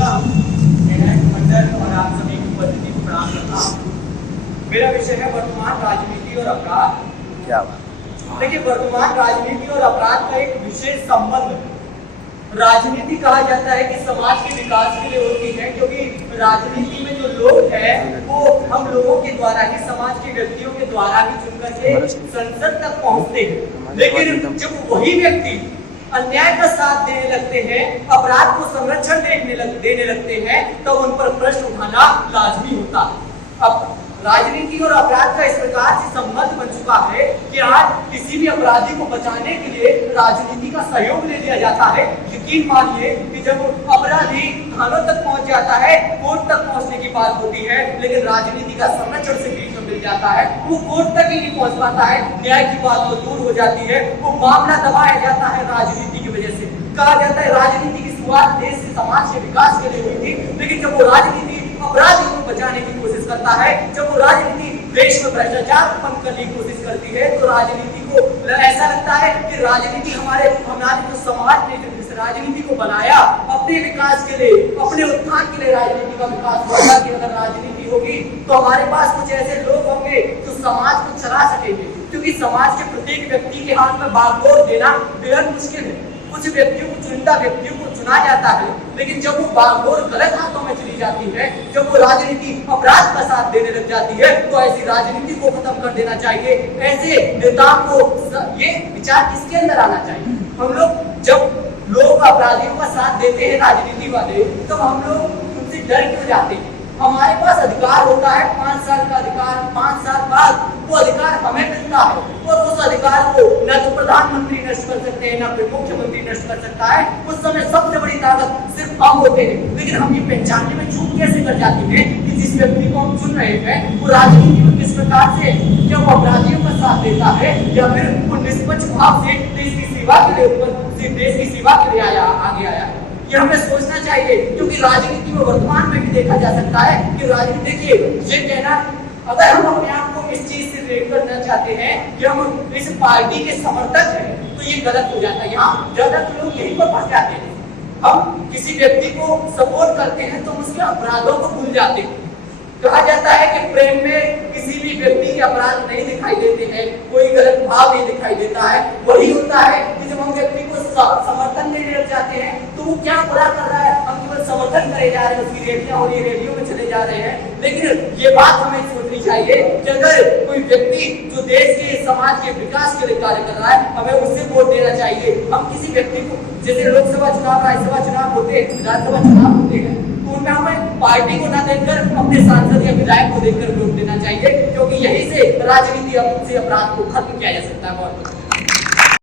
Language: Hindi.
सलाम मंडल और आप सभी की उपस्थिति को प्रणाम करता हूं। मेरा विषय है वर्तमान राजनीति और अपराध। क्या बात। देखिए, वर्तमान राजनीति और अपराध का एक विशेष संबंध है। राजनीति कहा जाता है कि समाज के विकास के लिए होती है, क्योंकि राजनीति में जो लोग हैं वो हम लोगों के द्वारा ही, समाज के व्यक्तियों के द्वारा ही चुनकर के संसद तक पहुंचते हैं। लेकिन जब वही व्यक्ति अन्याय का साथ देने लगते हैं, अपराध को संरक्षण देने लगते हैं, तो उन पर प्रश्न उठाना लाजमी होता है। अब राजनीति और अपराध का इस प्रकार से संबंध बन चुका है कि आज किसी भी अपराधी को बचाने के लिए राजनीति का सहयोग ले लिया जाता है। यकीन मानिए कि जब अपराधी थानों तक पहुंच जाता है, कोर्ट तक पहुंचने की बात होती है, लेकिन राजनीति का संरक्षण से बीच में मिल जाता है, वो कोर्ट तक ही नहीं पहुंच पाता है, न्याय की बात तो दूर हो जाती है, वो मामला दबाया जाता है राजनीति की वजह से। कहा जाता है राजनीति की शुरुआत देश से समाज के विकास के लिए हुई थी, लेकिन जब वो राजनीति अपराधियों को बचाने की कोशिश करता है, जब वो राजनीति देश में भ्रष्टाचार उत्पन्न करने की कोशिश करती है, तो राजनीति को ऐसा लगता है कि राजनीति हमारे जो समाज ने जो इस राजनीति को बनाया अपने विकास के लिए, अपने उत्थान के लिए राजनीति का विकास होगा कि अगर राजनीति होगी तो हमारे पास कुछ ऐसे लोग होंगे जो समाज को चला सकेंगे, क्योंकि समाज के प्रत्येक व्यक्ति के हाथ में बागडोर देना बेहद मुश्किल है। कुछ व्यक्तियों को, चुनिंदा व्यक्तियों को चुना जाता है, लेकिन जब वो बागडोर गलत हाथों में चली जाती है, जब वो राजनीति अपराध का साथ देने लग जाती है, तो ऐसी राजनीति को खत्म कर देना चाहिए। ऐसे नेताओं को ये विचार किसके अंदर आना चाहिए? हम लोग जब लोग अपराधियों का साथ देते हैं राजनीति वाले, तो हम लोग उनसे डर क्यों जाते हैं? हमारे पास अधिकार होता है 5 साल का अधिकार, 5 साल बाद वो अधिकार हमें मिलता है, और उस अधिकार को न तो प्रधानमंत्री नष्ट कर सकते हैं, न फिर मुख्यमंत्री नष्ट कर सकता है। उस समय सबसे बड़ी ताकत सिर्फ हम होते हैं, लेकिन हम ये पहचानने में चूक कैसे कर जाते हैं कि जिस व्यक्ति को हम चुन रहे हैं वो राजनीति में किस प्रकार से, क्या वो अपराधियों का साथ देता है या फिर वो निष्पक्ष भाव से देश की सेवा के लिए आगे आया है। ये हमें सोचना चाहिए, क्योंकि राजनीति में वर्तमान में भी देखा जा सकता है कि राजनीति, देखिए ये कहना, अगर हम अपने आप को इस चीज से रेट करना चाहते हैं कि हम इस पार्टी के समर्थक हैं, तो ये गलत हो जाता है। यहाँ ज्यादातर लोग यहीं पर फंस जाते हैं। हम किसी व्यक्ति को सपोर्ट करते हैं तो उसके अपराधों को भूल जाते हैं। कहा जाता है कि प्रेम में किसी भी व्यक्ति के अपराध नहीं दिखाई देते हैं, कोई गलत भाव नहीं दिखाई देता है। वही होता है कि जब हम व्यक्ति को समर्थन देने लग जाते हैं तो वो क्या बुरा कर रहा है, हम केवल समर्थन करे जा रहे हैं, उसकी रैलियां और ये रेडियो में चले जा रहे हैं। लेकिन ये बात हमें सोचनी चाहिए कि अगर कोई व्यक्ति जो देश के, समाज के विकास के लिए कार्य कर रहा है, हमें उससे वोट देना चाहिए। हम किसी व्यक्ति को, जैसे लोकसभा चुनाव, राज्यसभा चुनाव होते हैं, विधानसभा चुनाव होते हैं, उनमें हमें पार्टी को ना देकर अपने सांसद या विधायक को देकर वोट देना चाहिए, क्योंकि यही से राजनीति से अपराध को खत्म किया जा सकता है। बहुत